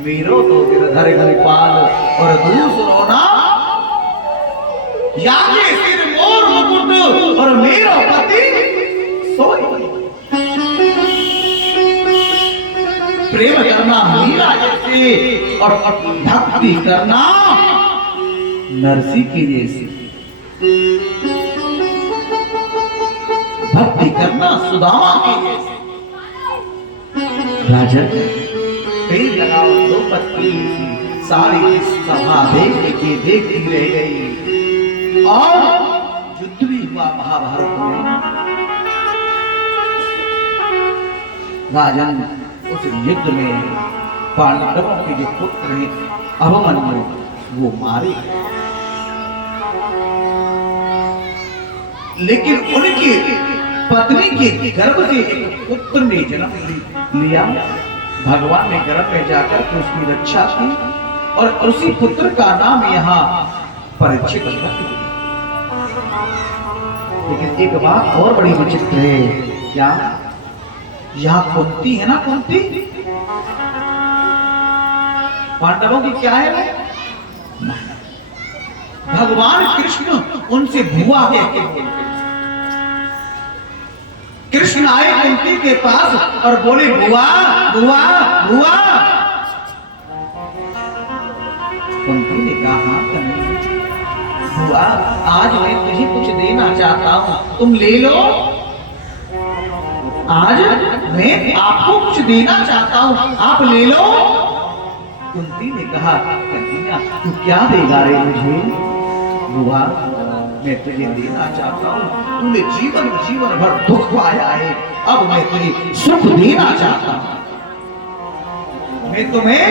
मेरो तो गिरधर गलिपाल और दूसरो नाम याके सिर मोर मुकुट और मेरो पति सोई। प्रेम करना मीरा जैसे और भक्ति करना नरसी की जैसी। भक्ति करना सुदामा की जैसी। राजन पेड़ लगाओ दो पत्ती सारी सभा देखती रह गई और युद्ध भी हुआ महाभारत में। राजन उस युद्ध में पांडवों के जो पुत्र हैं अभिमन्यु वो मारे, लेकिन उनकी पत्नी के गर्भ से एक पुत्र ने जन्म लिया। भगवान ने गर्भ में जाकर के उसकी रक्षा की और उसी पुत्र का नाम यहाँ परीक्षित रखा। लेकिन एक बात और बड़ी विचित्र है, क्या यहाँ कुंती है ना, कुंती पांडवों की क्या है? भगवान कृष्ण उनसे भुआ है। कृष्ण आए कुंती के पास और बोले बुआ बुआ बुआ। कुंती ने कहा हाँ बुआ, आज मैं तुझे कुछ देना चाहता हूं, तुम ले लो। आज मैं आपको कुछ देना चाहता हूं, आप ले लो। कुंती ने कहा कन्हैया तू क्या देगा रे मुझे? बुआ मैं तुझे देना चाहता हूँ, तूने जीवन भर दुख पाया है, अब मैं तुझे सुख देना चाहता हूँ। मैं तुम्हें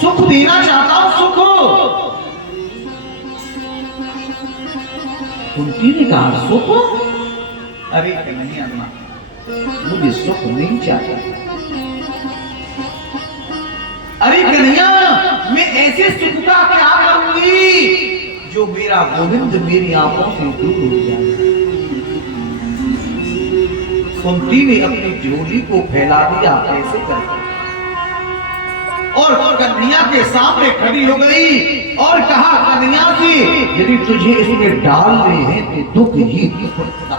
सुख देना चाहता हूँ, सुख। कुंती ने कहा सुख? अरे कन्हैया मुझे सुख नहीं चाहिए। अरे कन्हैया मैं ऐसे सुख का क्या करूंगी जो मेरा गोविंद मेरी आंखों से दूर हो जाए। कुंती ने अपनी झोली को फैला दिया ऐसे करके और कन्हैया के सामने खड़ी हो गई और कहा कन्हैया से यदि तुझे इसमें डालने हैं तो दुख ही होता।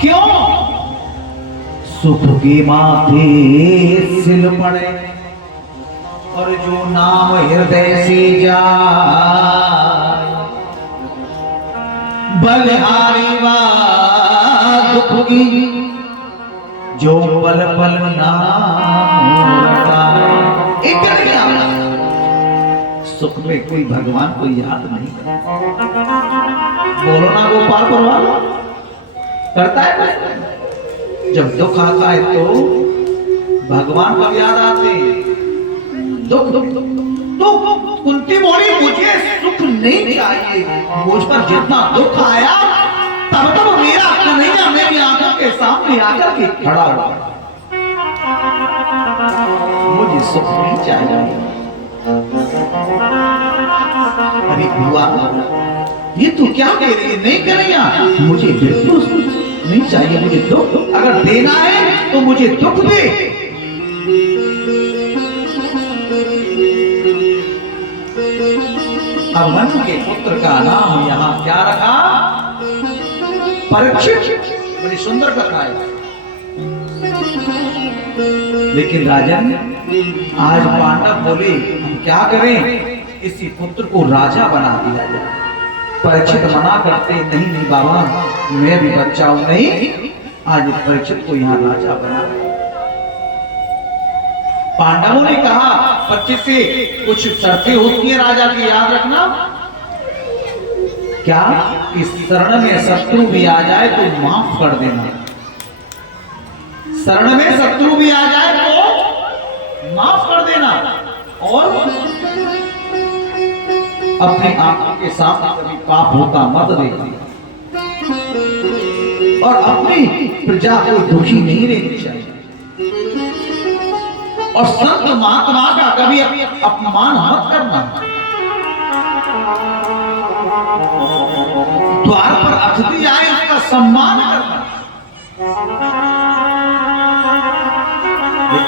क्यों? सुख के माथे सिल पड़े और जो नाम हृदय से जाए, बलिहारी वा दुख की जो पल पल नाम रटाए। एक सुख में कोई भगवान को याद नहीं करता। बोलो ना गोपाल परवार करता है। जब दुख आता है तो भगवान को याद आते हैं। दुख दुख दुख तो कुंती बोली मुझे सुख नहीं चाहिए, मुझ पर जितना दुख आया तब तब मेरा कन्हैया मेरी आंखों के सामने आकर के खड़ा हुआ। मुझे सुख नहीं चाहिए। अरे बुआ ये तू क्या कह रही है? नहीं कन्हैया मुझे बिल्कुल नहीं चाहिए, मुझे दुख अगर देना है तो मुझे दुख दे। अभिमन्यु के पुत्र का नाम यहाँ क्या रखा? परीक्षित। बड़ी सुंदर कथा है। लेकिन राजन आज पांडव बोले हम क्या करें, इसी पुत्र को राजा बना दिया जाए। परीक्षित मना करते नहीं नहीं बाबा मैं भी बच्चा हूं, नहीं आज परीक्षित को यहाँ राजा बना। पांडवों ने कहा बच्चे से कुछ शर्तें होती हैं राजा की, याद रखना। क्या? इस शरण में शत्रु भी आ जाए तो माफ कर देना। शरण में शत्रु भी आ जाए तो माफ कर देना और अपने आंखों के सामने कभी पाप होता मत देखना और अपनी प्रजा को दुखी नहीं रहनी चाहिए और संत महात्मा का कभी अपमान मत करना। द्वार पर अतिथि आए उसका सम्मान करना।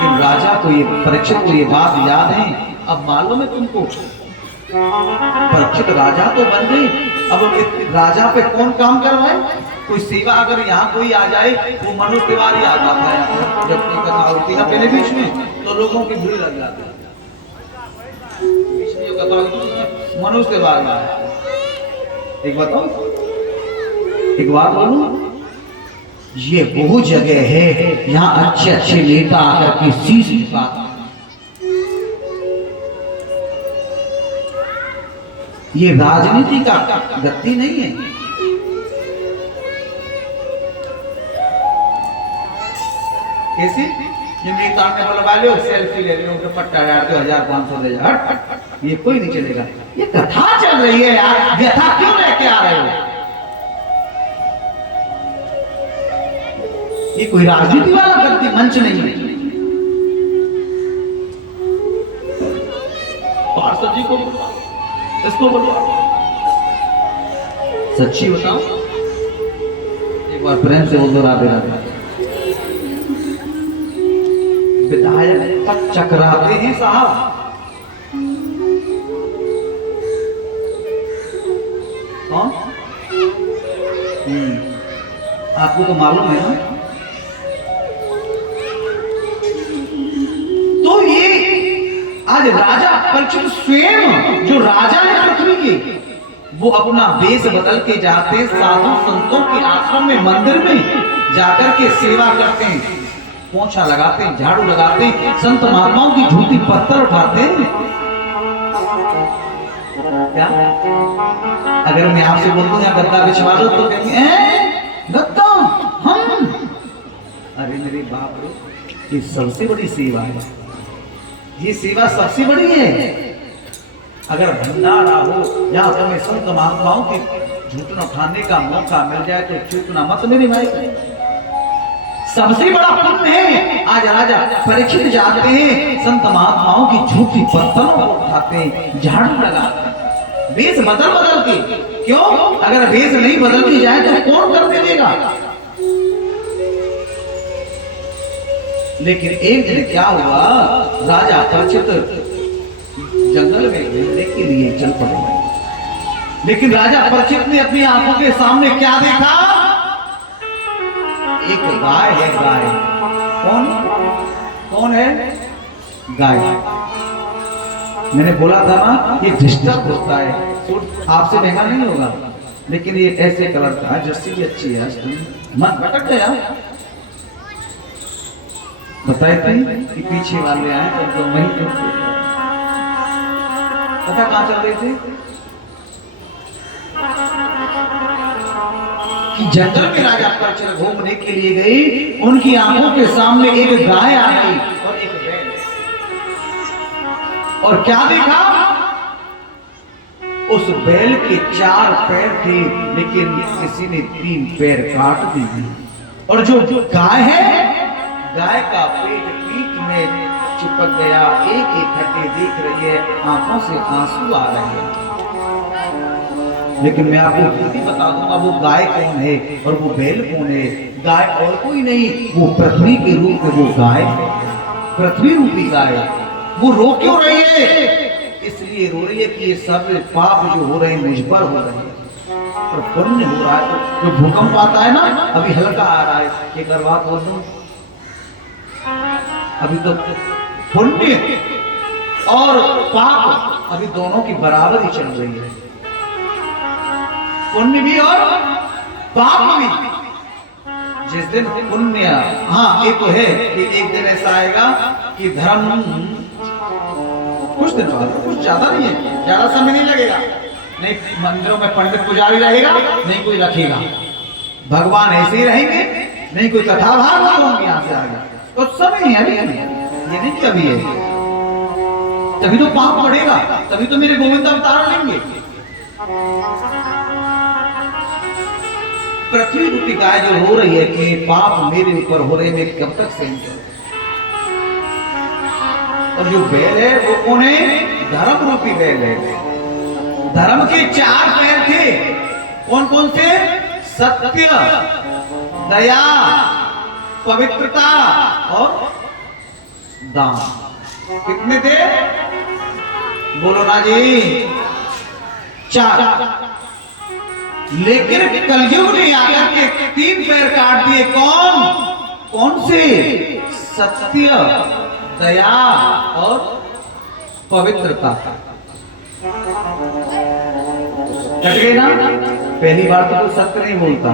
लेकिन राजा को ये, परीक्षित को ये बात याद है। अब मालूम है तुमको, परीक्षित राजा तो बन गई, अब राजा पे कौन काम करवाए? कोई सेवा अगर यहाँ कोई आ जाए, वो मनुष्य तिवारी आ जाता है जब कोई कथा होती है पहले बीच में, तो लोगों की भीड़ लग जाती है। बीच में कथा होती है मनुष्य तिवारी। एक बताओ, एक बात बोलूं, ये वो जगह है यहाँ अच्छे अच्छे नेता आकर के शीश झुकाते हैं। ये राजनीति का गति नहीं है। कैसे? ये नेता ने बुलवा लो, सेल्फी ले लो, दुपट्टा डाल दो, 1500 दे हट, ये कोई नहीं चलेगा। ये कथा चल रही है यार, व्यथा क्यों लेके आ रहे हो? ये कोई राजनीति वाला गति मंच नहीं है। पार्षद जी को इसको बोलो, सच्ची बताओ, एक बार प्रेम से बोल दो राधे राधे। विधायक तक चकराते हैं साहब। कौन? आपको तो मालूम है ना। तो ये आज राजा परीक्षित स्वयं, जो राजा है पृथ्वी के, वो अपना वेश बदल के जाते साधु संतों के आश्रम में, मंदिर में जाकर के सेवा करते हैं, पोंछा लगाते हैं, झाड़ू लगाते हैं, संत महात्माओं की झूठी पत्थर उठाते हैं। क्या अगर मैं आपसे बोल दूं या गद्दा बिछवा लो तो कहेंगे गद्दा हम? अरे मेरे बाप रे, ये सबसे बड़ी सेवा है, ये सेवा सबसे बड़ी है। अगर भंडारा हो या तुम्हें संत महात्माओं की झूठना खाने का मौका मिल जाए तो चूकना मत मेरे भाई, सबसे बड़ा पुण्य है। आज राजा परीक्षित जाते हैं, संत महात्माओं की झूठी पत्थरों को उठाते हैं, झाड़ू लगाते हैं, वेश बदल बदल के। क्यों? अगर वेश नहीं बदल की जाए तो कौन करने देगा? लेकिन एक दिन क्या हुआ, राजा परीक्षित जंगल में घूमने के लिए चल पड़े। लेकिन राजा परीक्षित ने अपनी आंखों के सामने क्या देखा? एक गाय है, गाय। कौन? कौन है? गाय। मैंने बोला था ना, ये डिस्टर्ब होता है, सूट आपसे महंगा नहीं होगा, लेकिन ये ऐसे कलर का है, जर्सी भी अच्छी है, मन भटक गया। बताए थे कि पीछे वाले आए तो वहीं पता कहां चल रहे थे कि जंगल में राजा परीक्षित घूमने के लिए गई, उनकी आंखों के सामने एक गाय आ गई और एक बैल। और क्या देखा? उस बैल के 4 पैर थे, लेकिन किसी ने 3 पैर काट दिए। और जो गाय है, गाय का पेट पीठ में चिपक गया, एक एक हड्डी दिख रही है, आंखों से आंसू आ रहे हैं। लेकिन मैं आपको जल्दी बता दूंगा, वो गाय कौन है और वो बैल कौन है। गाय और कोई नहीं, वो पृथ्वी के रूप में वो गाय, पृथ्वी रूपी गाय। वो रो क्यों रही है? इसलिए रो रही है कि ये सब पाप जो हो रहे हैं मुझ पर हो रहे हैं, और पुण्य हो रहा है। तो जो भूकंप आता है ना, अभी हल्का आ रहा है, ये करवा बोल दो, अभी तो पुण्य और पाप अभी दोनों की बराबरी चल रही है, पुण्य भी और पाप भी। जिस दिन पुण्य, हाँ एक तो है कि एक दिन ऐसा आएगा कि धर्म कुछ दिन बाद, कुछ ज्यादा नहीं है, ज्यादा समय नहीं लगेगा, नहीं मंदिरों में पंडित पुजारी रहेगा, नहीं कोई रखेगा, भगवान ऐसे ही रहेंगे, नहीं कोई कथा भाग होंगे यहाँ से आगे, कुछ समय नहीं है अभी, ये नहीं कि अभी है। तभी तो पाप बढ़ेगा, तभी तो मेरे गोविंद अवतार लेंगे। पृथ्वी रूपी गाय जो हो रही है कि पाप मेरे ऊपर हो रहे, मैं कब तक सहन करूं? और जो बैल है वो कौन है? धर्म रूपी बैल है। धर्म के 4 पैर थे, कौन कौन से? सत्य, दया, पवित्रता और दान। कितने थे? बोलो ना जी, 4। लेकिन कलयुग ने आकर के 3 पैर काट दिए। कौन से? सत्य, दया और पवित्रता। कट गए ना? पहली बार तो कोई सत्य नहीं बोलता,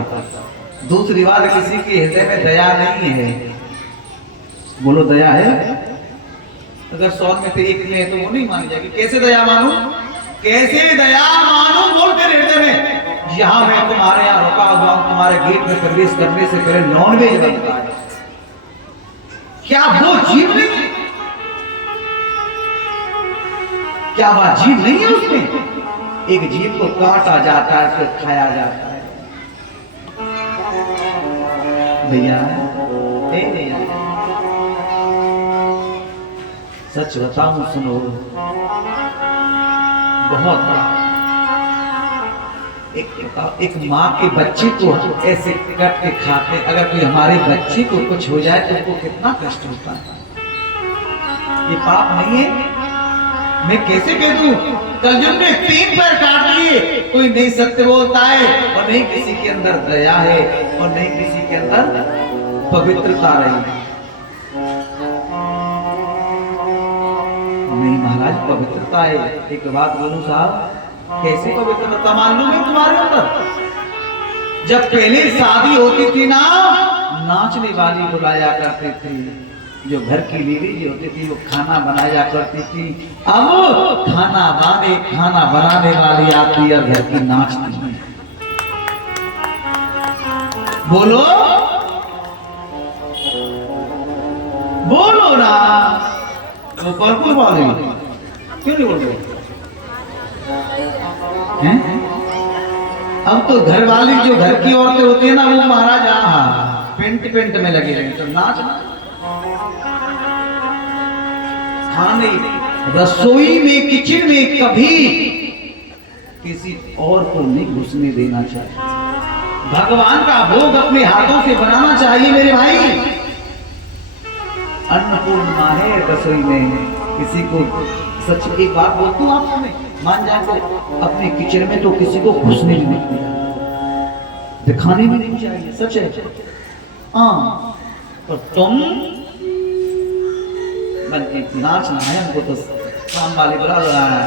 दूसरी बात किसी के हृदय में दया नहीं है। बोलो दया है? अगर 100 में से 1 में है तो वो नहीं मानी जाएगी। कैसे दया मानू? कैसे दया मानू? बोल तेरे हृदय में, यहाँ मैं तुम्हारे यहाँ रुका हुआ हूं, तुम्हारे गेट में प्रवेश करने से पहले नॉनवेज बनता है। क्या वो जीव नहीं है? क्या वह जीव नहीं है? उसमें एक जीव को काटा जाता है, फिर खाया जाता है। भैया भैया सच बताऊं, सुनो, बहुत बड़ा एक माँ के बच्चे को ऐसे कट के खाते, अगर कोई हमारे बच्चे को कुछ हो जाए तो उनको कितना कष्ट होता है। ये पाप नहीं है? मैं कैसे कह दूं? कलयुग ने 3 पैर काट लिए। कोई नहीं सत्य बोलता है, और नहीं किसी के अंदर दया है, और नहीं किसी के अंदर पवित्रता रही। नहीं महाराज, पवित्रता है। एक बात बोलूं साहब, कैसे पवित्रता मान लूं मैं तुम्हारे अंदर? जब पहले शादी होती थी ना, नाचने वाली बुलाया करते थे, जो घर की लेडीज होती थी वो खाना बनाया करती थी। अब खाना बनाने वाली आती है, घर की नाचती है। बोलो बोलो ना, वो पर्पल वाले क्यों नहीं बोल रहे हैं? अब तो घर वाली, जो घर की औरतें होती है ना, वो महाराज पेंट में लगे रहे तो नाच। खाने, रसोई में, किचन में कभी किसी और को नहीं घुसने देना चाहिए। भगवान का भोग अपने हाथों से बनाना चाहिए मेरे भाई। अन्नपूर्णा है रसोई में। किसी को सच एक बात बोलता हूँ आपको, मैं मान जाए अपने किचन में तो किसी को घुसने भी नहीं दिया, दिखाने भी नहीं चाहिए। सच है। हाँ, और तुम नाचना है हमको, तो काम वाले बुला रहा है।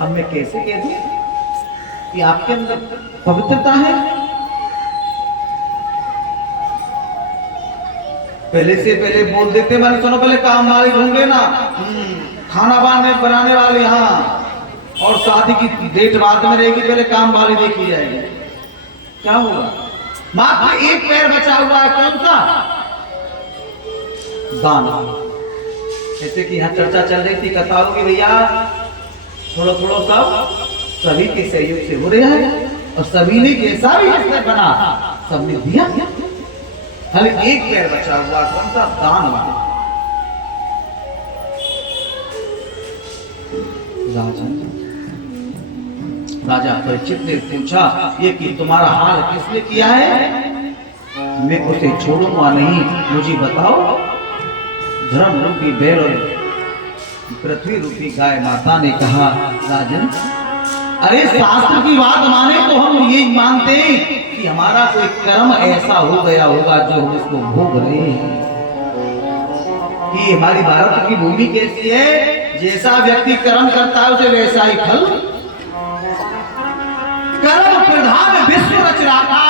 अब मैं कैसे कह दूं कि आपके अंदर पवित्रता है? पहले से पहले बोल देते, मैंने सुनो पहले काम वाले ढूंढे ना, खाना बनाने वाले, हाँ, और शादी की डेट बाद में रहेगी, पहले काम वाले देखी जाएगी। क्या होगा? मात्र 1 पैर बचा हुआ है। कौन सा? दान। जैसे कि यहाँ चर्चा चल रही थी, कथा होगी भैया, थोड़ा थोड़ा सब सभी के सहयोग से हो रहा है, और सभी ने जैसा भी इसमें बना सबने दिया। खाली 1 पैर बचा हुआ। कौन सा? दान वाला। राजा परीक्षित ने पूछा, ये कि तुम्हारा हाल किसने किया है? मैं उसे छोड़ूंगा नहीं, मुझे बताओ। धर्म रूपी बैल और पृथ्वी रूपी गाय माता ने कहा, राजन, अरे शास्त्र की बात माने तो हम ये मानते हैं कि हमारा कोई कर्म ऐसा हो गया होगा जो हम इसको भोग रहे हैं। कि हमारी भारत की भूमि कैसी है, जैसा व्यक्ति कर्म करता है उसे वैसा ही फल। कर्म प्रधान विश्व रच रहा,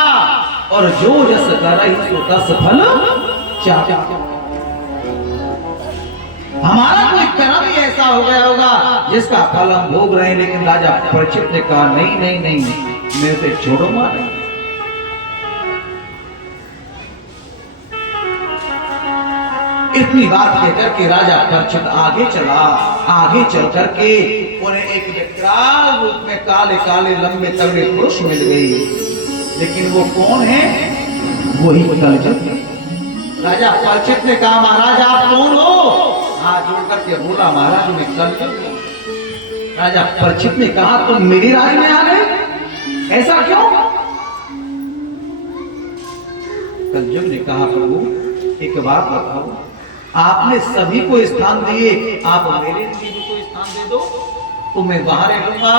और जो जस करहि सो तस फल चाहा। हमारा कोई कर्म ही ऐसा हो गया होगा जिसका फल हम भोग रहे हैं। लेकिन राजा परीक्षित ने कहा, नहीं नहीं नहीं, मैं उसे छोड़ूंगा नहीं। इतनी बात कहकर के राजा परीक्षित आगे चला। आगे चल करके उन्हें एक विकराल रूप में काले काले लंबे तगड़े पुरुष मिल गए। लेकिन वो कौन है? वही कलयुग। राजा परीक्षित ने कहा, महाराज आप कौन हो? हाथ जोड़ करके बोला, महाराज मैं कलयुग। राजा परीक्षित ने कहा, तुम मेरी राज में आ गए, ऐसा क्यों? कलयुग ने कहा, प्रभु एक बात बताओ, आपने सभी को स्थान दिए, आप मेरे लिए भी कोई स्थान दे दो तो मैं बाहर रहूंगा।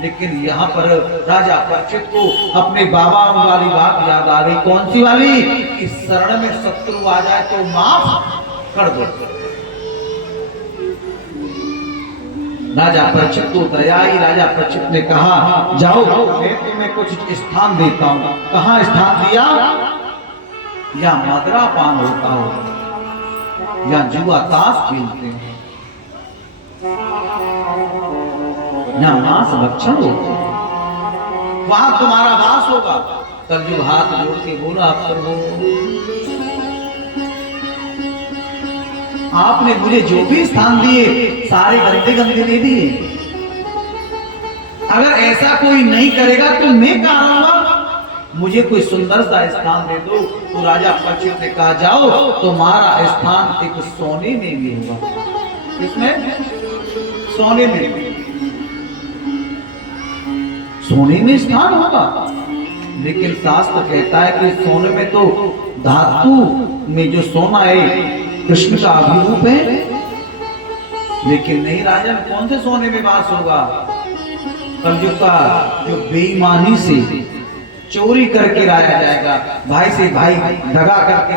लेकिन यहाँ पर राजा परीक्षित को अपने बाबा वाली बात याद आ गई। कौन सी वाली? कि शरण में शत्रु आ जाए तो माफ कर दो। राजा परीक्षित को दया आई। राजा परीक्षित ने कहा जाओ मैं तुम्हें कुछ स्थान देता हूं। कहां स्थान दिया? या मदरा पान होता हो, या जुआ ताश खेलते हैं, या मांस भक्षण होता है, वहां तुम्हारा वास होगा। कलयुग हाथ जोड़ के बोला प्रभु आपने मुझे जो भी स्थान दिए सारे गंदे गंदे दे दिए। अगर ऐसा कोई नहीं करेगा तो मैं कहां रहूंगा? मुझे कोई सुंदर सा स्थान दे दो। तो राजा परीक्षित ने कहा जाओ तुम्हारा स्थान एक सोने में भी होगा। किसमें? सोने में। सोने में स्थान होगा। लेकिन शास्त्र कहता है कि सोने में तो धातु में जो सोना है कृष्ण का अभिरूप है। लेकिन नहीं राजन, कौन से सोने में वास होगा? कलयुग का जो बेईमानी से चोरी करके लाया जाएगा, भाई से भाई दगा करके।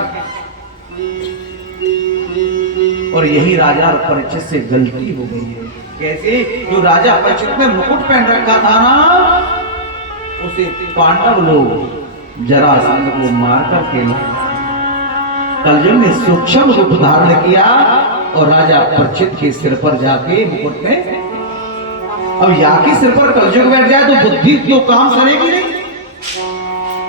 और यही राजा परीक्षित से गलती हो गई है। कैसे? जो राजा परीक्षित ने मुकुट पहन रखा था ना, उसे पांडव लोग जरासंध को मार करके कलयुग ने सूक्ष्म रूप धारण किया और राजा परीक्षित के सिर पर जाके मुकुट में। अब या के सिर पर कलयुग बैठ जाए तो बुद्धि तो काम करेगी नहीं।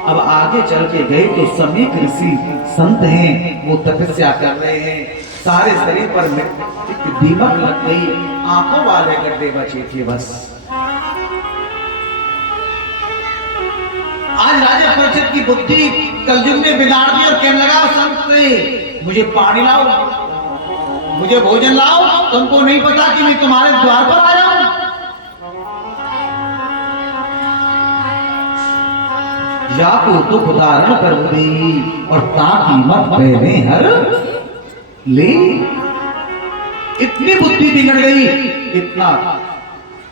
अब आगे चल के गए तो समीक ऋषि संत हैं, वो तपस्या कर रहे हैं। सारे शरीर पर दीमक लग गई, आंखों वाले गड्ढे बचे थे बस। आज राजा परीक्षित की बुद्धि कलयुग ने बिगाड़ दी और कहने लगा संत से मुझे पानी लाओ, मुझे भोजन लाओ। तुमको नहीं पता कि मैं तुम्हारे द्वार पर आया हूं? या को दुख धारण कर दी और ताकि मत पहने हर ले। इतनी बुद्धि बिगड़ गई। इतना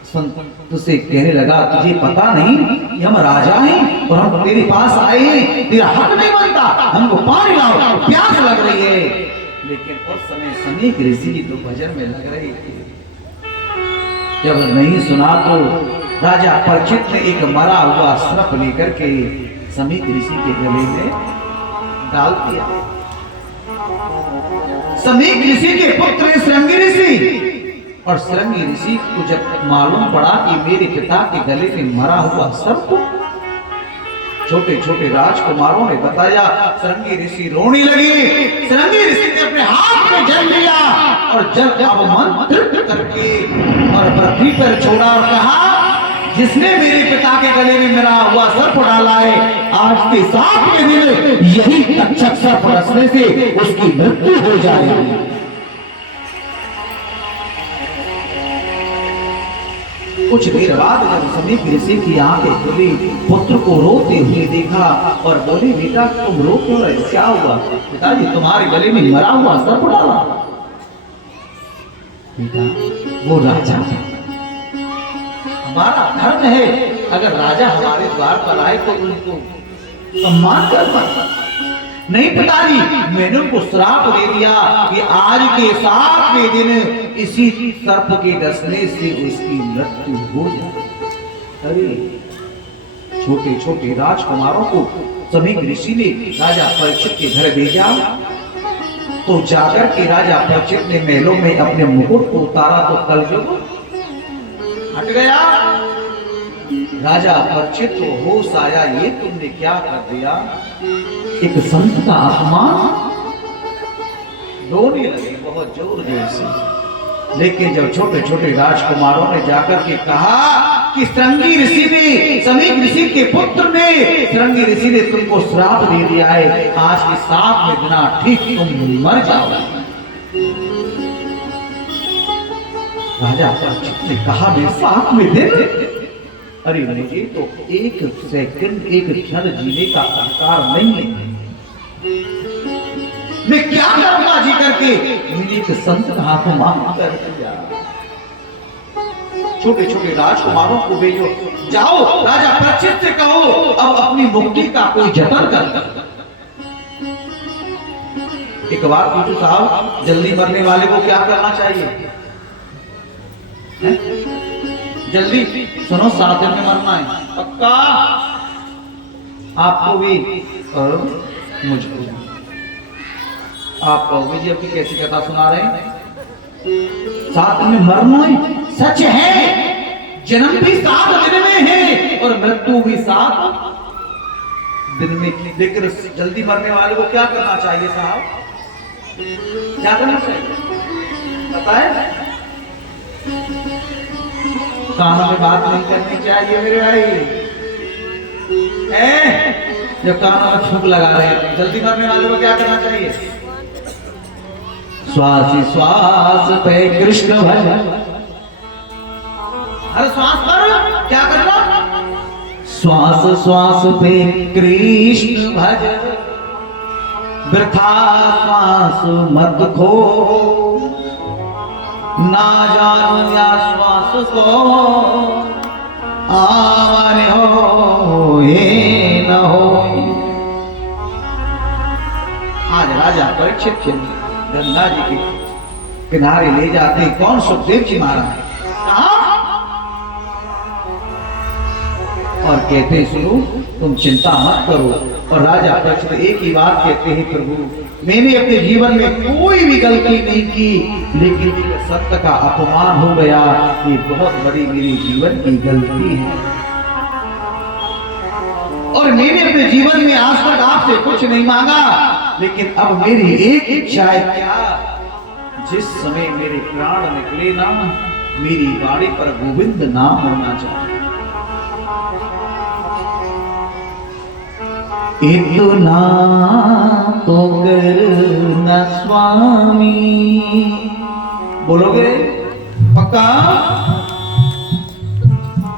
संत से कहने लगा तुझे पता नहीं कि हम राजा हैं और हम तेरे पास आए हैं, तेरा हक नहीं बनता, हमको पानी लाओ, प्यास लग रही है। लेकिन उस समय समीक ऋषि की तो भजन में लग रही थी। जब नहीं सुना तो राजा परीक्षित ने एक मरा हुआ सर्प लेकर के समीक ऋषि के गले में डाल दिया। समीक ऋषि के पुत्र श्रृंगी ऋषि, और श्रृंगी ऋषि को जब मालूम पड़ा कि मेरे पिता के गले में मरा हुआ सर्प, छोटे छोटे राजकुमारों ने बताया। श्रृंगी ऋषि रोने लगे। श्रृंगी ऋषि ने अपने हाथ में जल लिया और जल अवमंत्रित करके और पृथ्वी पर छोड़ा और कहा जिसने मेरे पिता के गले में मेरा हुआ सर्प डाला है, आज के 7वें दिन यही तक्षक सर्प रचने से उसकी मृत्यु हो जाएगी। कुछ देर बाद जब समीक ऋषि की आंखें खुली, पुत्र को रोते हुए देखा और बोले बेटा तुम रो क्यों रहे, क्या हुआ? पिताजी तुम्हारे गले में मरा हुआ सर्प डाला। बेटा वो राजा हमारा धर्म है, अगर राजा हमारे द्वार पर आए तो उनको सम्मान करना। नहीं पिताजी, मैंने उनको श्राप दे दिया कि आज के 7वें दिन इसी सर्प के डसने से उसकी मृत्यु हो जाए। अरे छोटे छोटे राजकुमारों को समीक ऋषि ने राजा परीक्षित के घर भेजा। तो जाकर के राजा परीक्षित ने महलों में अपने मुकुट को उतारा तो कलयुग हट गया। राजा परीक्षित को होश आया, ये तुमने क्या कर दिया? एक संत का अपमान। रोने लगे बहुत जोर जोर से। लेकिन जब छोटे छोटे राजकुमारों ने जाकर के कहा कि श्रृंगी ऋषि ने, समीक ऋषि के पुत्र ने, श्रृंगी ऋषि ने तुमको श्राप दे दिया है, आज के 7वें दिन ठीक तुम मर जाओ। राजा परीक्षित ने कहा मैं 7वें दिन? अरे मुझे तो 1 सेकंड 1 क्षण जीने का अधिकार नहीं है। मैं क्या करूंगा जी करके मेरे एक संत का अपमान कर दिया। छोटे छोटे राजकुमारों को भेजो, जाओ राजा परीक्षित से कहो अब अपनी मुक्ति का कोई जतन कर। एक बार पूछो साहब, जल्दी मरने वाले को क्या करना चाहिए? है? जल्दी सुनो, 7 दिन में मरना है पक्का, आपको भी और मुझको। आप कहोगे जी अभी कैसी कथा सुना रहे हैं? 7 दिन में मरना है, सच है। जन्म भी 7 दिन में है और मृत्यु भी 7 दिन में। लेकिन जल्दी मरने वाले को क्या करना चाहिए साहब? क्या करना चाहिए बताए? कानों में बात नहीं करनी चाहिए मेरे भाई। जब कानों में फूंक लगा रहे हैं, जल्दी मरने वाले को क्या करना चाहिए? श्वास श्वास पे कृष्ण भज। हर श्वास पर क्या करना? श्वास श्वास पे कृष्ण भज, वृथा श्वास मत खो, ना जानो या श्वास को आवाने हो ये न हो। आज राजा परीक्षित गंगा जी के किनारे ले जाते कौन सुखदेव जी महाराज और कहते सुनो तुम चिंता मत करो। और राजा परीक्षित एक ही बात कहते हैं, प्रभु मैंने अपने जीवन में कोई भी गलती नहीं की, लेकिन सत्य का अपमान हो गया, ये बहुत बड़ी मेरे जीवन की गलती है। और मैंने अपने जीवन में आज तक आपसे कुछ नहीं मांगा, लेकिन अब मेरी एक इच्छा है, क्या जिस समय मेरे प्राण निकले ना, मेरी वाणी पर गोविंद नाम होना चाहिए। इतना तो करना स्वामी, बोलोगे पक्का?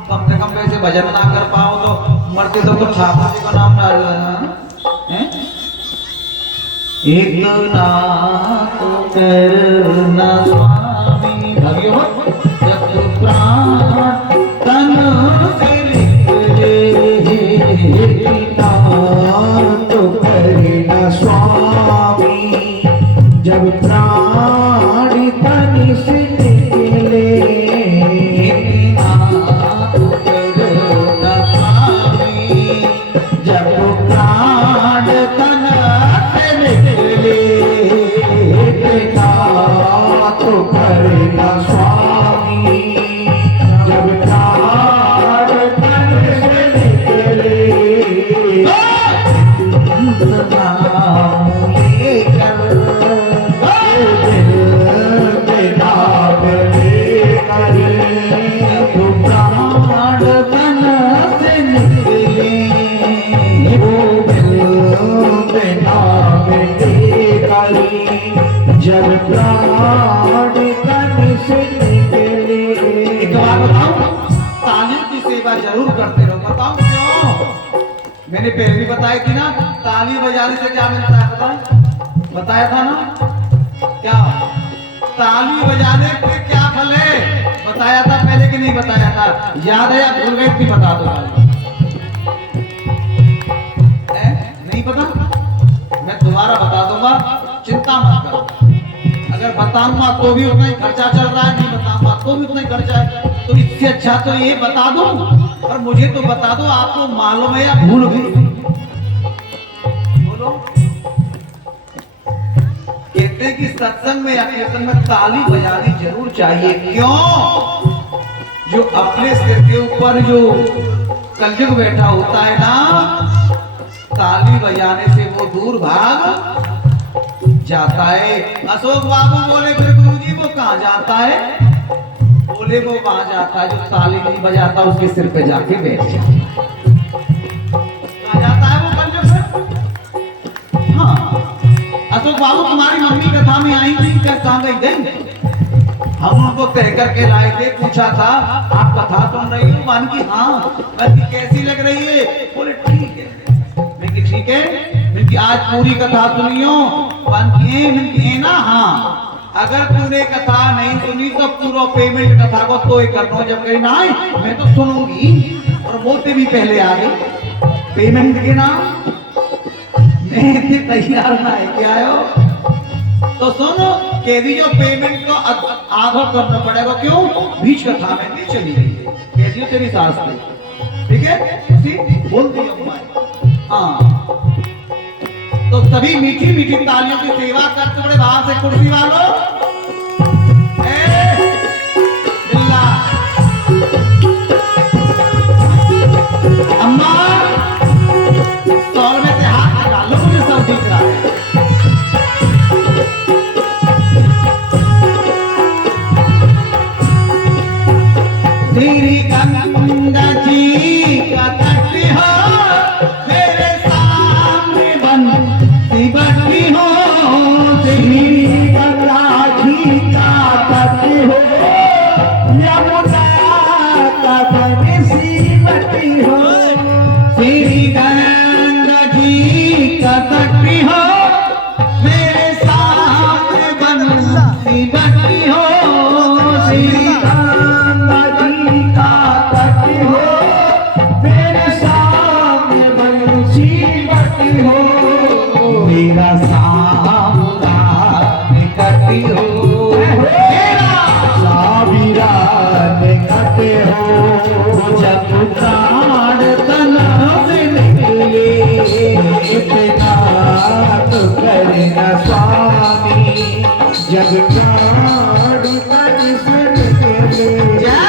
कम से कम वैसे भजन ना कर पाओ तो मरते तो ठाकुर जी का नाम डाल लेना। इतना तो करना स्वामी, भाग्यो जब प्राण तन से तो करना स्वामी, जब प्राण तन से निकले, तो करना स्वामी, जब प्राण तन से निकले, तो करना स्वामी, जब प्राण तन से निकले। जब प्राण तन से निकले। एक बार बताओ, तालियों की सेवा जरूर करते रहो। बताओ क्यों? मैंने पहले भी बताई थी ना, ताली बजाने से क्या मिलता है बताया था ना? क्या ताली बजाने पे क्या फल है बताया था पहले कि नहीं बताया था? याद है या भूल गए? भी बता दो। नहीं पता? मैं दोबारा बता दूंगा, चिंता मत करो। अगर बताऊंगा तो भी उतना ही खर्चा चल रहा है, नहीं बताऊंगा तो भी उतना ही खर्चा है, तो इससे अच्छा तो ये बता दो। और मुझे तो बता दो, आपको मालूम है या भूल गए? बोलो। कहते हैं कि सत्संग में या कीर्तन में ताली बजानी जरूर चाहिए। क्यों? जो अपने सिर के ऊपर जो कलयुग बैठा होता है ना, ताली बजाने से वो दूर भाग जाता है। अशोक बाबू बोले फिर गुरुजी वो कहाँ जाता है? बोले वो वहां जाता है जो ताली नहीं बजाता, उसके सिर पे जाके बैठ जाता है। कहाँ जाता है वो कलयुग? हाँ, अशोक बाबू तुम्हारी मम्मी कथा में आई थी, कहाँ गई? हम उनको तय करके लाए थे, पूछा था आप कथा सुन रही हो? मान की हाँ। कैसी लग रही है? बोले ठीक है। ठीक है, कि आज पूरी कथा सुनियो बन ना। हाँ अगर तूने कथा नहीं सुनी तो पूरा पेमेंट कथा को तो ही कर दो। जब कहीं ना मैं तो सुनूंगी और बोलते भी पहले आ गए पेमेंट के ना मैं तैयार ना है क्या आयो तो सुनो कह दी जो पेमेंट को आधा करना पड़ेगा। क्यों बीच कथा में नहीं चली गई कह दियो तेरी सास ने ठीक है उसी बोल दिया। हाँ तो सभी मीठी मीठी तालियों की सेवा करते बड़े बाहर से कुर्सी वालों अम्मा तौल में से हाथ लगा लो मुझे सब दिख रहा है। तेरी गंगा जी का तट हो मेरे सामने बनती बटी हो। तेरी गंगा जी का तट हो यमुना का बनसी बटी हो। तेरी गंगा जी का तट हो मेरे सामने बनती बटी हो। तेरी गंगा जी का तट हो मेरे सामने बनसी बटी हो। मेरा सामना निकटी हो मेरा साविरा निकटे हो। जब प्राण तन से निकले इतना तो करे न स्वामी। जब प्राण तन से निकले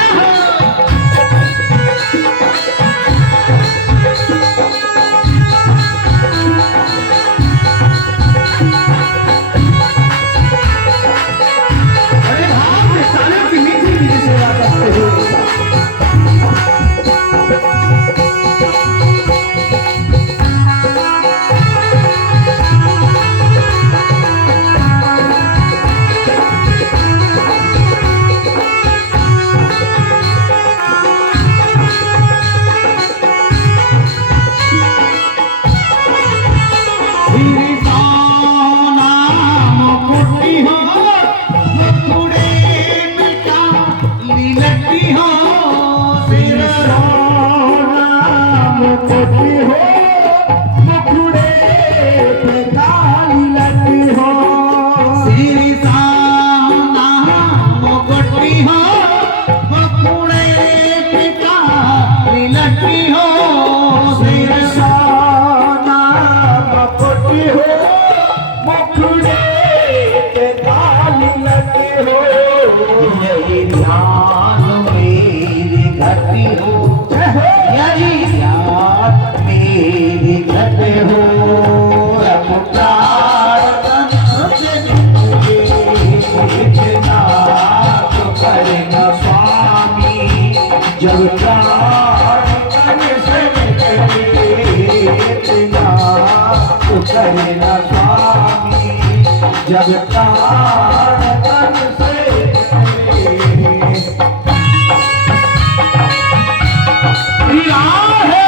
जब प्राण तन से प्रिया है।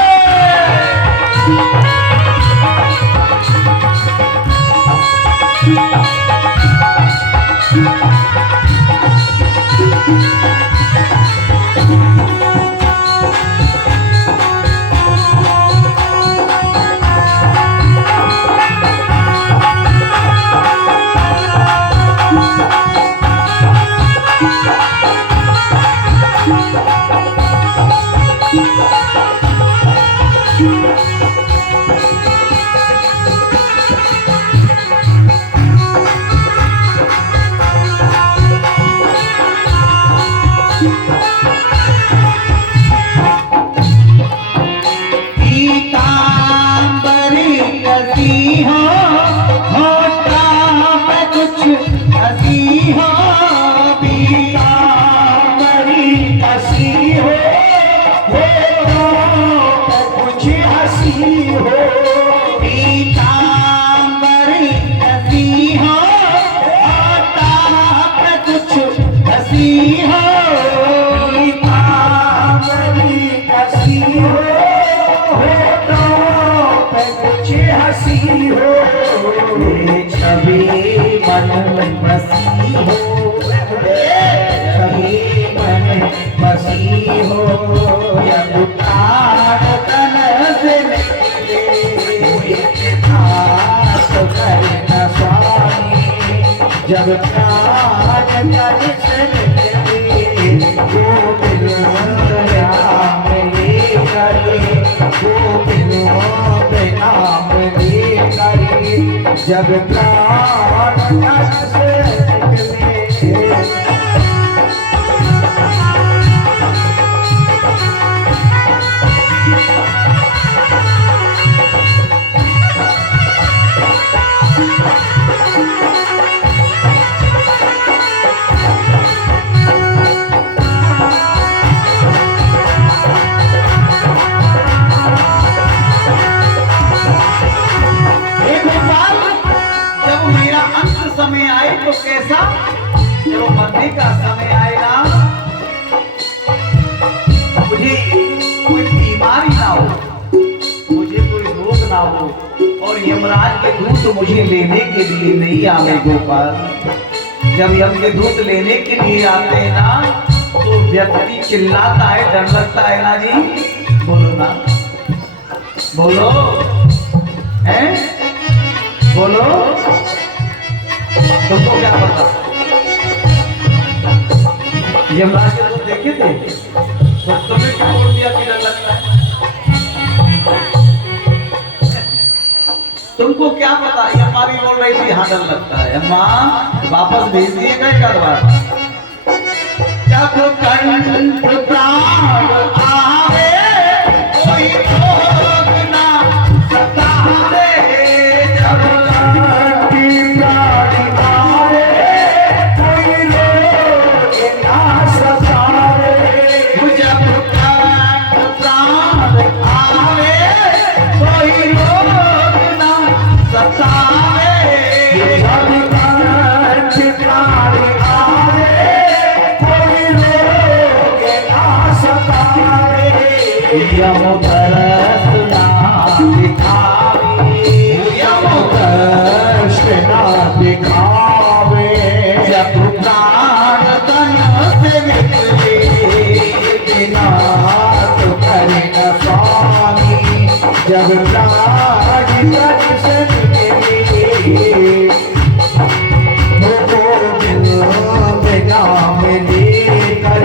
जब प्राण तन से निकले गोविंद नाम लेकर गोविंद नाम लेकर जब प्राण तन से निकले समय आए तो कैसा, जब मरने का समय आएगा मुझे कोई बीमारी ना हो, मुझे कोई रोग ना हो और यमराज के दूत मुझे लेने के लिए नहीं आवे गोपाल। जब यम के दूत लेने के लिए आते हैं ना तो व्यक्ति चिल्लाता है, डर लगता है ना जी। बोलो ना, बोलो हैं, बोलो। तुमको क्या पता, यमराज के दूत देखे थे तो तुम्हें क्या बोल दिया कि डर लगता है? तुमको क्या पता, ये हमारी बोल रही थी हाँ डर लगता है। अम्मा वापस भेज दिए गए एक बार। जब कंठ प्राण आवे कोई रोग ना सतावे, यम तरस ना दिखावे, यम तरस ना दिखावे, जब प्राण तन से निकले बिना तो करे न स्वामी, जब प्राण तन से निकले गोविंद नाम लेकर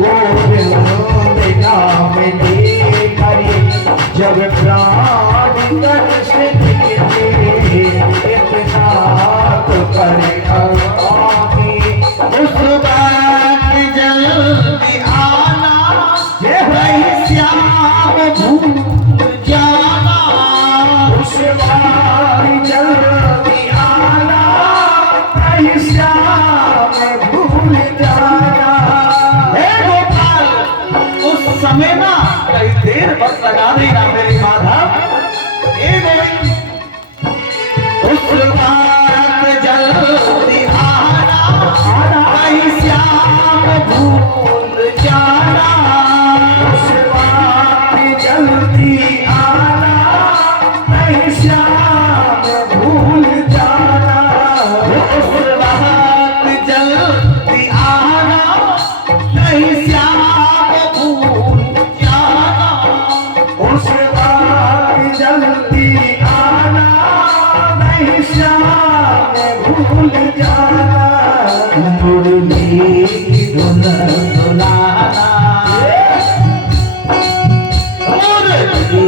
गोविंद नाम लेकर जब प्राण तन से निकले इतना तो करे स्वामी। उस बात जल्दी आना वही श्याम भूल जाना, उस बात जल्दी आना वही श्याम भूल जाना। हे गोपाल उस समय ना कई देर वक्त लगा देगा मेरे माधव। हे गोविंद उस बात जल्दी आना वही श्याम भूल जाना, उस बात जल्दी आना वही श्याम भूल जाना, उस बात जल्दी आना वही श्याम भूल जाना, उस बात जल्दी आना वही श्याम भूल जाना। मुरली की धुन सुनाना, मुरली की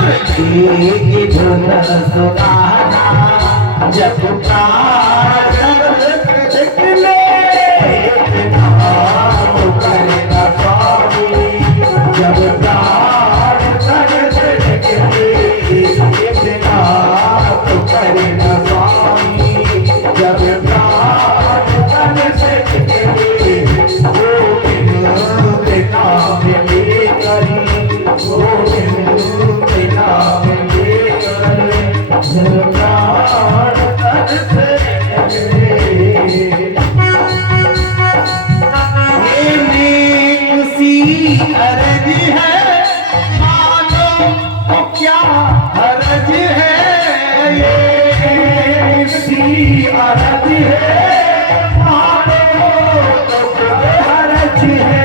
धुन की धुन सुनाना, जब प्राण निकले इतना तो करे न स्वामी, जब प्राण तन से निकले इतना तो करे न स्वामी, जब प्राण तन से निकले गोविंद नाम लेकर गोविंद नाम लेकर जब प्राण तन से अर्ज है मानो तो क्या हरज है, ये सी अर्ज है मानो तो क्या हरज है।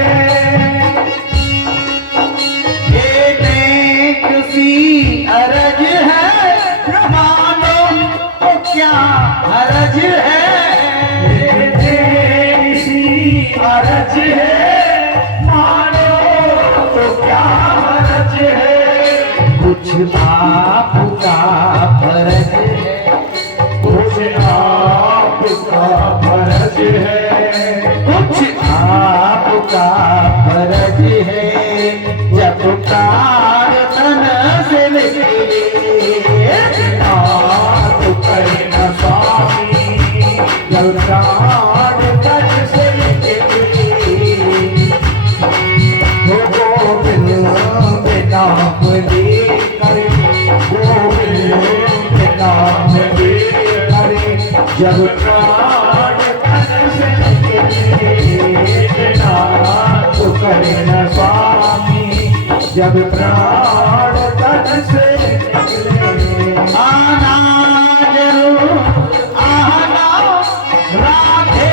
कुछ आपका फर्ज है, कुछ आपका फर्ज है, कुछ आपका फर्ज है। जब प्रार्थन से निकले नाथ करे न स्वामी, जब प्रार्थन से निकले वो गोविंद के नाम लेकर, गोविंद के नाम लेकर, जब प्रार्थन से निकले नाथ करे न स्वामी, जब प्राण तन से निकले। आना जरूर आना, राधे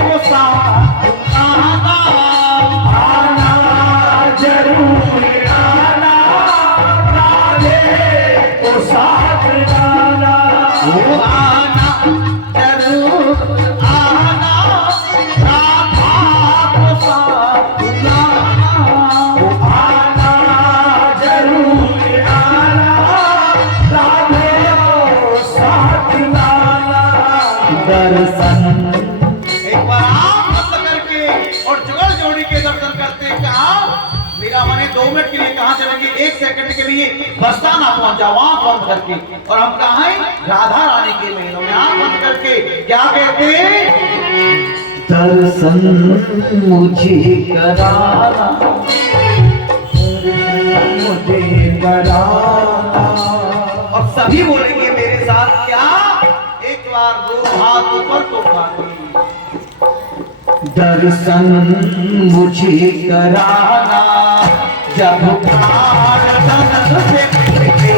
को साथ आना, आना जरूर आना, राधे को साथ आना, वो आना जरूर आना, राधा को साथ दर्शन। एक बार आप मत करके और जुगल जोड़ी के दर्शन करते कहा मेरा मने 2 मिनट के लिए कहाँ चलेंगे, 1 सेकंड के लिए बस्ता ना पहुंच जाओ आंख बंद करके, और हम कहा है राधा रानी के महीनों में आंख बंद करके क्या कहते, दर्शन मुझे कराना, मुझे कराना। और सभी बोलेंगे मेरे साथ क्या, एक बार 2 हाथ ऊपर तो खाली। दर्शन मुझे कराना, जब प्राण तन से निकले,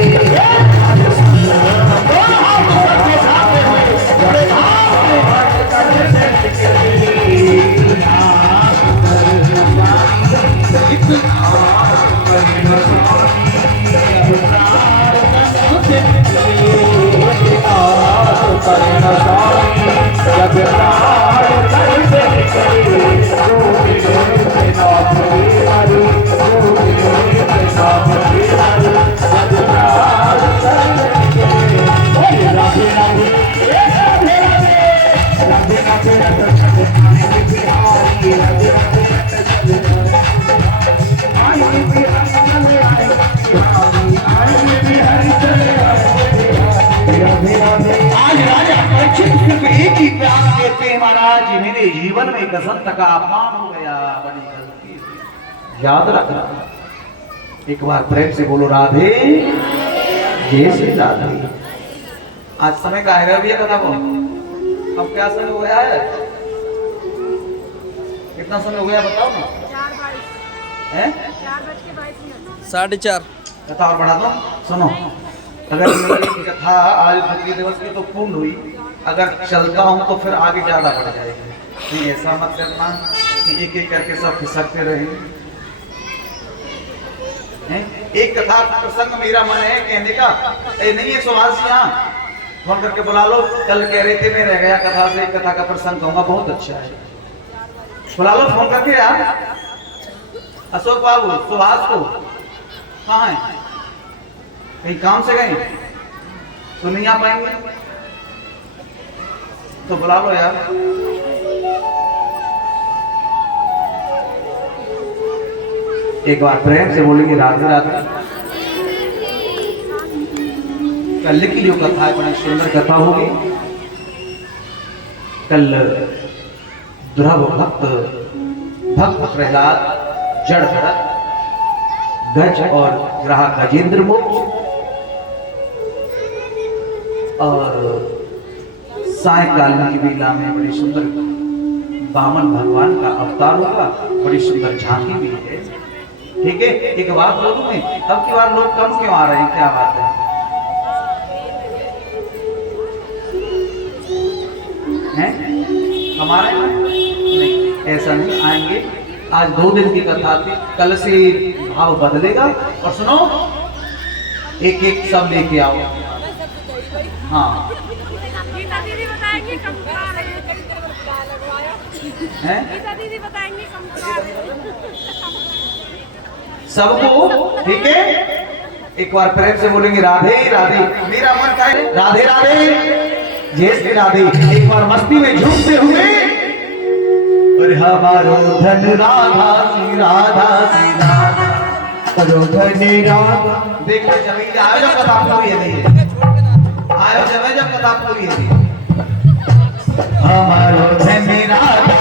मेरे जीवन में एक संत का अपमान हो गया, बड़ी गलती याद रखना। एक बार प्रेम से बोलो राधे जय श्री राधे। आज समय का है रवि कथा को, अब क्या समय हो गया है, कितना समय हो गया बताओ ना, 4:30 कथा और बढ़ा दो। सुनो, अगर मेरी कथा आज द्वितीय दिवस की तो पूर्ण हुई, अगर चलता हूँ तो फिर आगे ज्यादा बढ़ जाएगी। नहीं ऐसा मत करना कि एक एक करके सब खिसकते रहे। एक कथा प्रसंग मेरा मन है कहने का, नहीं है सुभाष जी, यहाँ फोन करके बुला लो, कल कह रहे थे मैं रह गया कथा से, एक कथा का प्रसंग कहूंगा बहुत अच्छा है, बुला लो फोन करके यार। अशोक बाबू सुभाष को कहाँ है, कहीं काम से गए तो नहीं आ पाएंगे, तो बुला लो यार। एक बार प्रेम से बोलेंगे राधे राधे। कल की जो कथा है बड़ी सुंदर कथा होगी। कल ध्रुव भक्त प्रहलाद, जड़ भरत, गज और ग्राह गजेंद्र मुक्त, और सायकाल की बेला में बड़ी सुंदर वामन भगवान का अवतार होगा, बड़ी सुंदर झांकी भी है। ठीक है, एक बात बोलूं मैं, अब की बार लोग कम क्यों आ रहे हैं, क्या बात है? हमारे नहीं, ऐसा नहीं आएंगे। आज 2 दिन की कथा थी, कल से भाव बदलेगा। और सुनो, एक एक सब लेके आओ। हाँ दीदी बताएंगे कम करा रहे हैं, दीदी बताएंगे कम करा रहे हैं सबको, ठीक है एक बार प्रेम से बोलेंगे राधे राधे। मेरा मन है राधे राधे जय श्री राधे। एक बार मस्ती में झूमते हुए अरे हमारो धन राधा श्री राधा श्री राधा करो धन राधा। देखो जब आयो जब कथा पूरी है नहीं आयो जब कथा पूरी है हमारो धन राधा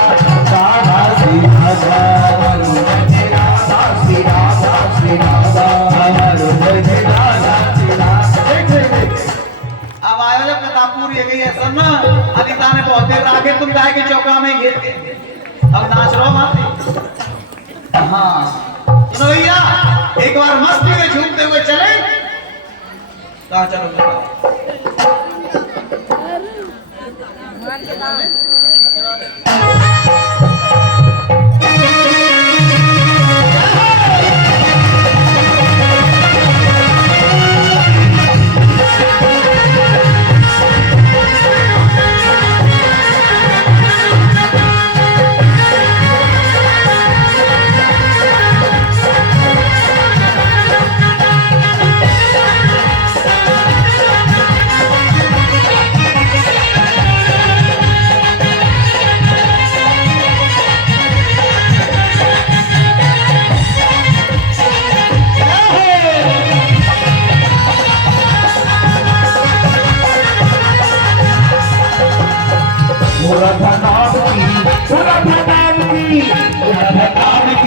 राधा श्री राधा हमारो धन राधा श्री राधा श्री राधा हमारो धन राधा श्री राधा। अब आयो जब कथा पूरी है गई है सुनना अनिता ने बहुत देर आगे तुम गाय के चौका में घेर के अब नाच रहो माते। हाँ सुनो भैया एक बार मस्ती में झूमते हुए चले कहा चलो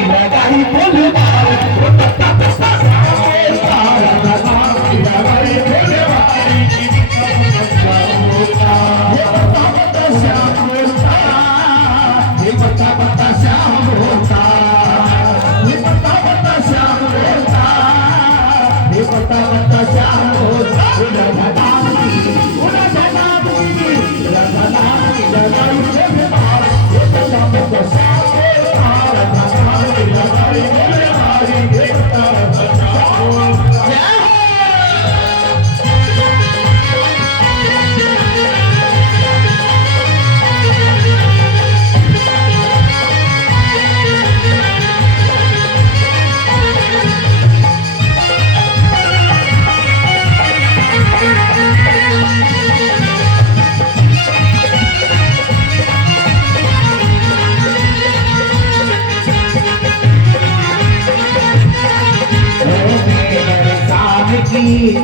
लगाई बोल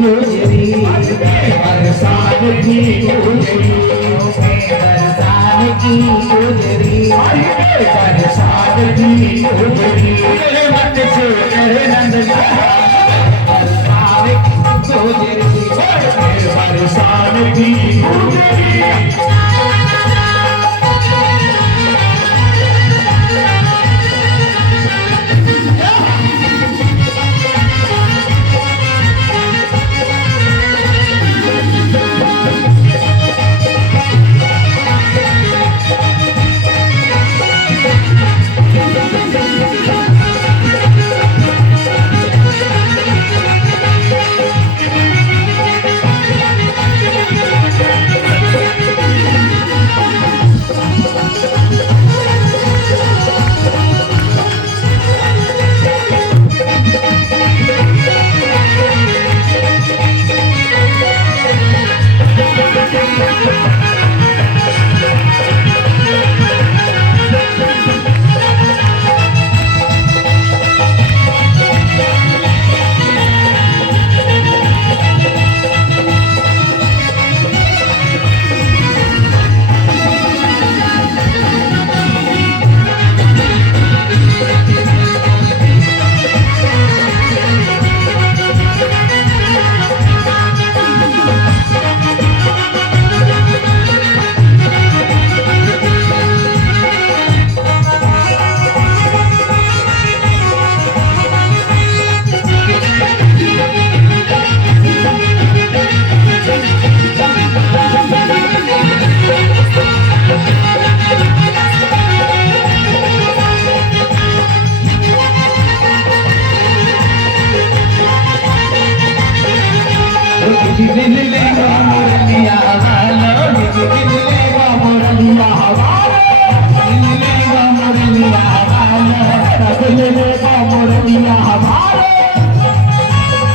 गुजरी बरसात की गुजरी बरसात की गुजरी बरसात की गुजरी मन से नंद बरसात की गुजरी बरसात की गुजरी।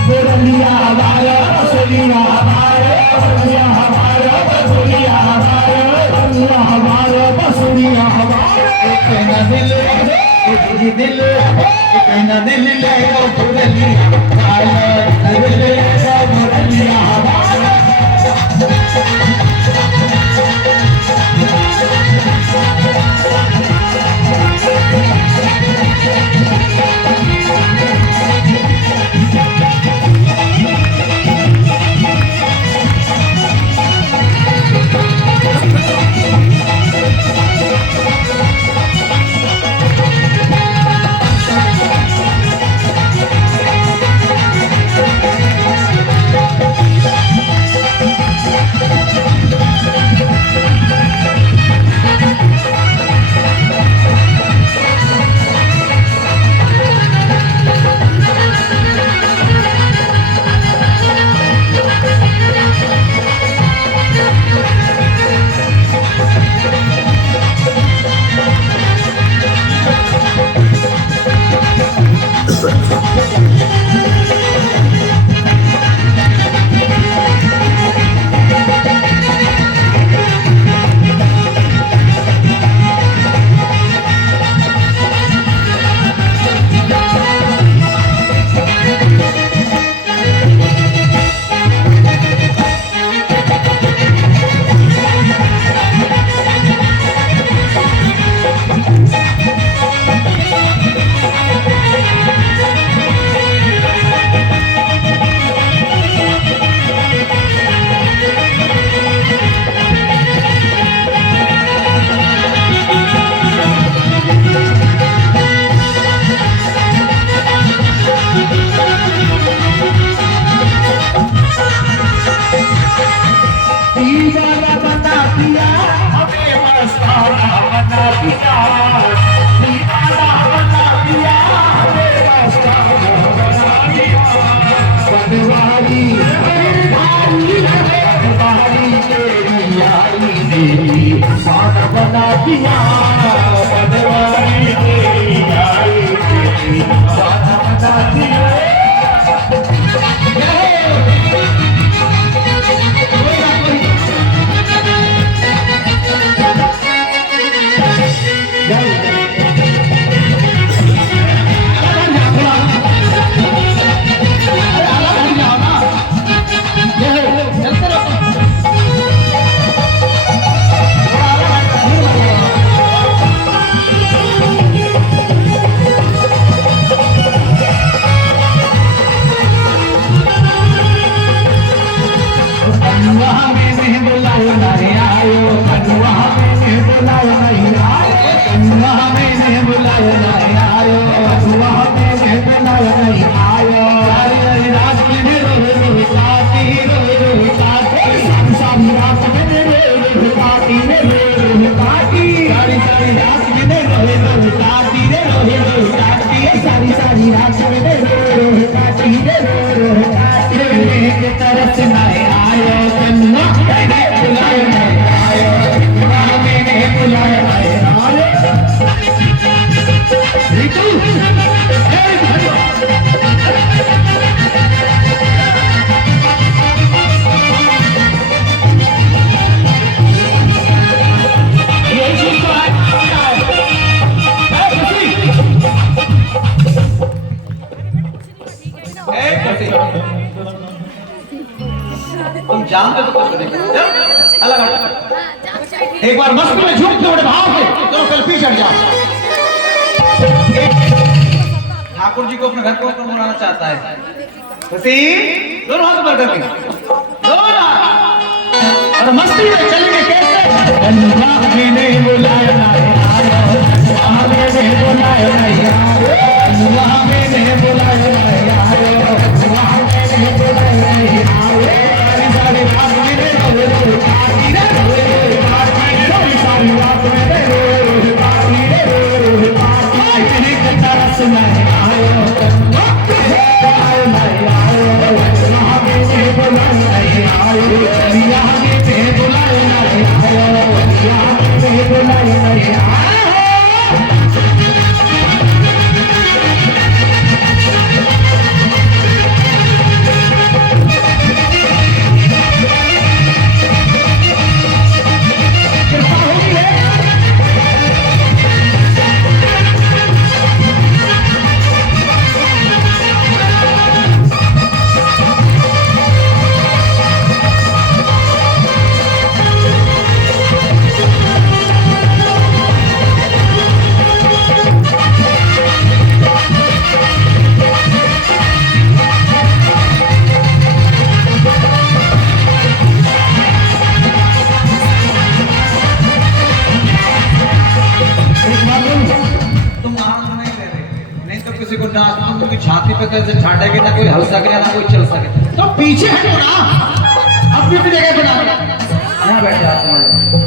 मुरलिया दिल जी दिल कहना दिल ले वो मुरलिया वाला दिल ले वो मुरलिया वाला दीवाना बना दिया हमें मस्ताना बना दिया दीवाना बना दिया हमें मस्ताना बना दिया बनवारी बनवारी तेरी आई मेरी मान बना दिया बनवारी तेरी आई मेरी मान बना दिया तुम जानते तो कुछ नहीं अलग अलग एक बार मस्ती में झूम के बड़े भाव से चलो सेल्फी चढ़ जाओ। ठाकुर जी को अपने घर को बनाना चाहता है दोनों हाथ ऊपर करके दोनों और मस्ती में चलेंगे कैसे अल्लाह ने बुलाया नहीं आया अल्लाह ने बुलाया नहीं आया अल्लाह ने बुलाया नहीं आया अल्लाह ने बुलाया नहीं आया सारी रात में रोए रोए पार्टी रे रोए रोए पार्टी सारी रात में रोए रोए पार्टी रे रोए रोए पार्टी तेरी तरस नहीं आया अल्लाह नहीं आया अल्लाह ने बुलाया नहीं आया अल्लाह ने बुलाया नहीं आया अल्लाह ने बुलाया नहीं आया किसी को नाच उनकी छाती पे कैसे छाटेंगे, ना कोई हल सके ना कोई चल सके। तो पीछे हटो ना, अपनी अपनी जगह पे ना यहाँ बैठ जाओ तुम्हारे।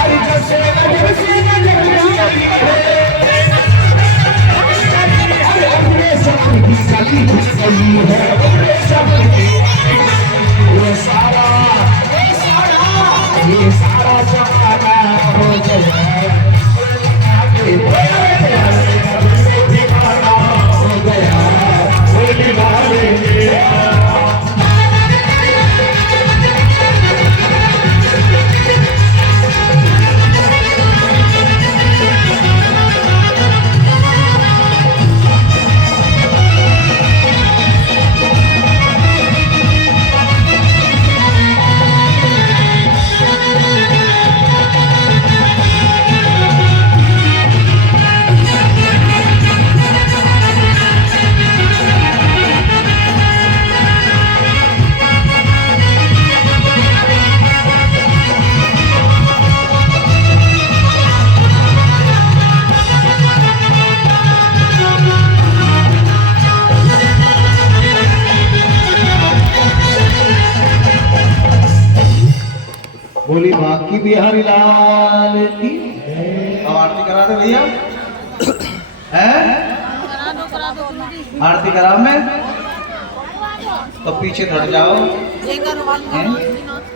अरे जब से नजर से नजर मिली है, अरे अपने सब की गली घुस गई है, अपने सब की ये सारा जमाना हो गया है, हो गया कोई निभावे। बोली बाकी बिहारी लाल की अब आरती करा दे भैया हैं? आरती करा में तो पीछे हट जाओ हैं?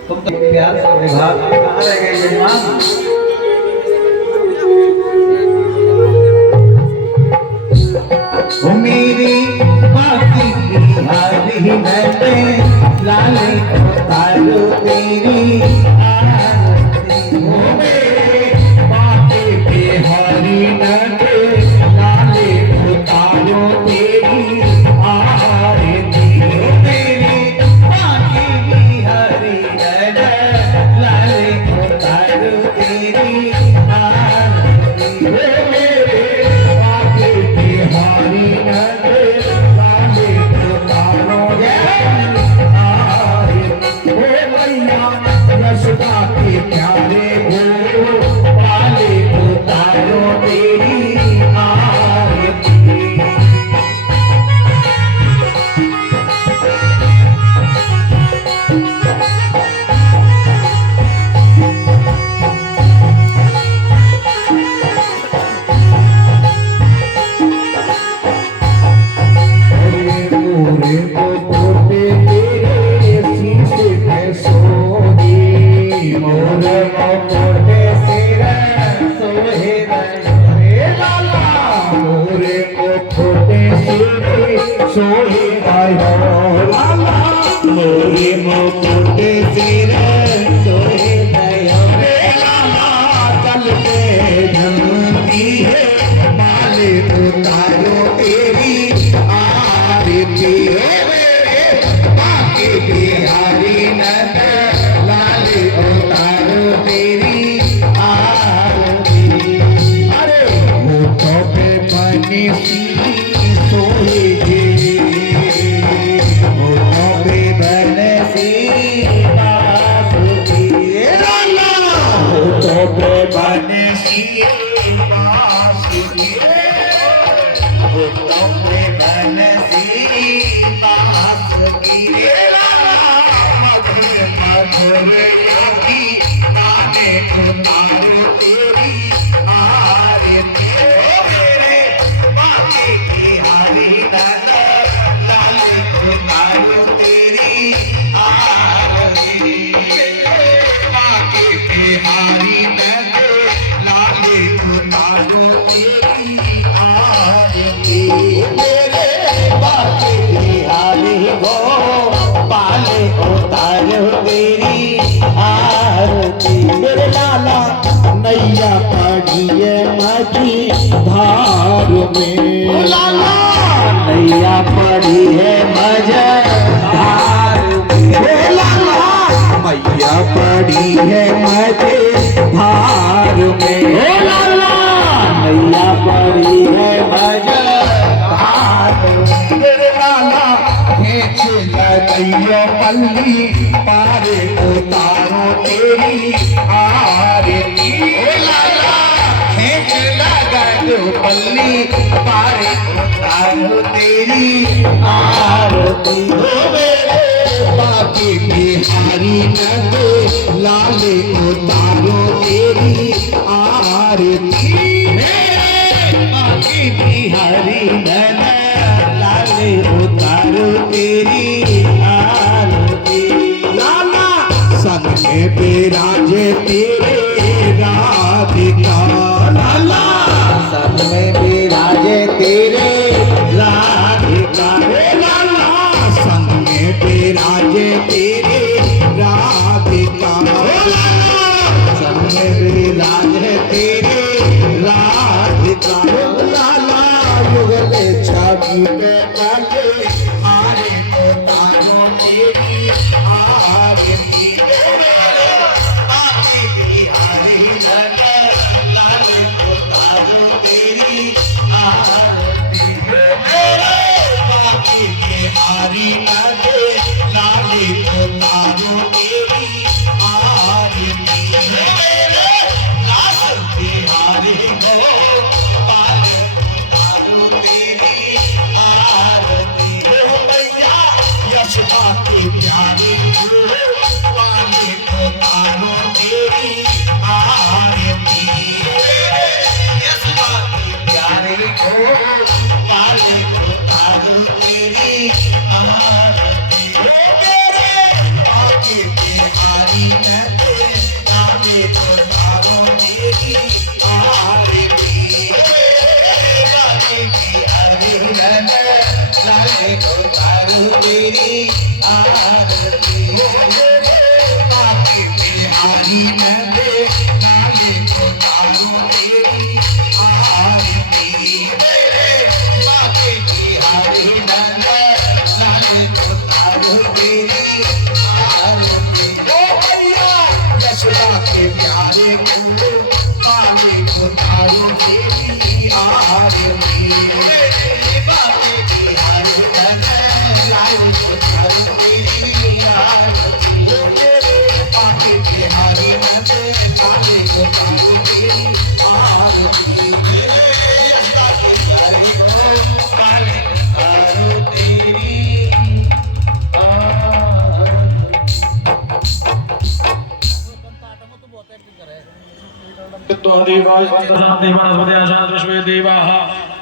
तुम तो प्यार से विभाग में कहाँ रह गए यजमान? ओ मेरी बाकी बिहारी में लाले तारो तेरी आरती, ओ मेरे बाकी बिहारी में लाले तारो तेरी आरती, ओ मेरे बाकी बिहारी में लाले तारो तेरी आरती, ओ मेरे बाकी बिहारी यशोदा के प्यारे हो पाले उतारो तेरी आरती। सोहे आयो लाला मोरे मोटे तेरे सोहे आयो लाला कल के जन्मती है माले उतारो तेरी आरती, बाकी बिहारी नंद लाले उतारो तेरी आरती। अरे होठों पे बनी सी सोहे मेरे लाला नैया पड़ी है मछली धार में, लाला नैया पड़ी है मझधार में, लाला मैया पड़ी है मझधार में, लाला नैया पड़ी है मझधार में। मेरे लाला खींच लगइयो पल्ली पारे उतारो तेरी आरती, ओ लाला खींच लगइयो पल्ली पारे उतारो तेरी आरती, ओ मेरे बाकी बिहारी नंद लाल उतारो तेरी आरती बाकी बिहारी नंद लाल उतारो तेरी आरती लाला संग में विराजे तेरे राधिका लाला संग में विराजे तेरे राधिका लाला संग में विराजे तेरे राधिका संग में विराजे तेरे राधिका लाला युगले छवि पे काले हारे को तारो तेरी आरती बाकी बिहारी नंद लाल को तारो तेरी आरती बाकी बिहारी नंद लाल को तारो तेरी आरती लाल बिहारी गोपाल को तारो तेरी आरती भैया यशोदा के प्यारे पाले को तारो तेरी आरती यशोदा के प्यारे को पाले को तारो तेरी आरती बाकी बिहारी नंद लाले को तारो तेरी आरती बाकी बिहारी नंद लाले को तारो तेरी आरती बाकी बिहारी नंद लाले को तारो तेरी आरती बाकी बिहारी नंद लाले को तारो तेरी आरती भैया यशोदा के प्यारे को पाले को तारो तेरी आरती बाकी बिहारी नंद लाले को तारो तेरी आरती बाकी बिहारी नंद लाले को तारो तेरी आरती यशोदा के प्यारे को पाले को तारो तेरी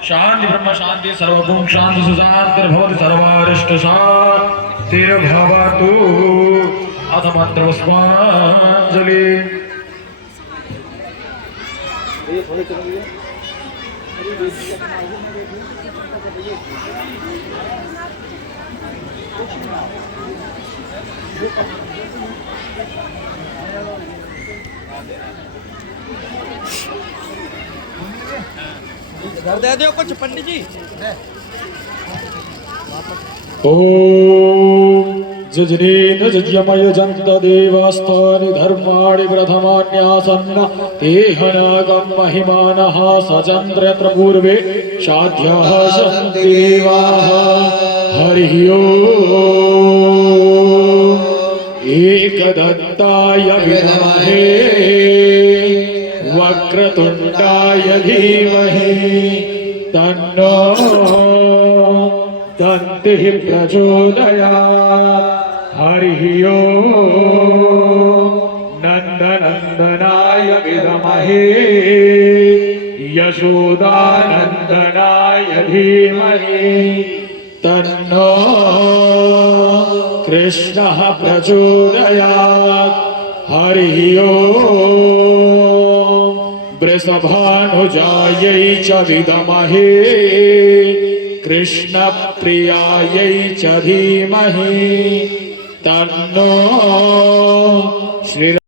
शांति ब्रह्म शांति सर्वभूम शांति सुशांतिर्भवति सर्वारिष्ट शांतिर्भवतु अथ मंत्र पुष्पांजलि घर दे दो कुछ पंडित जी ओम जजनेन जज्यमय जन्त देवास्तानि धर्माणि प्रथमान्यासन्न तेहनागं महिमानः सचन्द्र यत्र पूर्वे साध्याः सन्ति देवाः हरिः ओम् एकदन्ताय विद्महे वक्रतुण्डाय धीमहि तन्नो दन्तिः प्रचोदयात् हरिः ओम् नन्दनन्दनाय विद्महे यशोदानन्दनाय धीमहि तन्नो कृष्णः प्रचोदयात् हरिः ओम् वृषभानुजायै च विद्महे कृष्णप्रियायै च धीमहि तन्नो श्री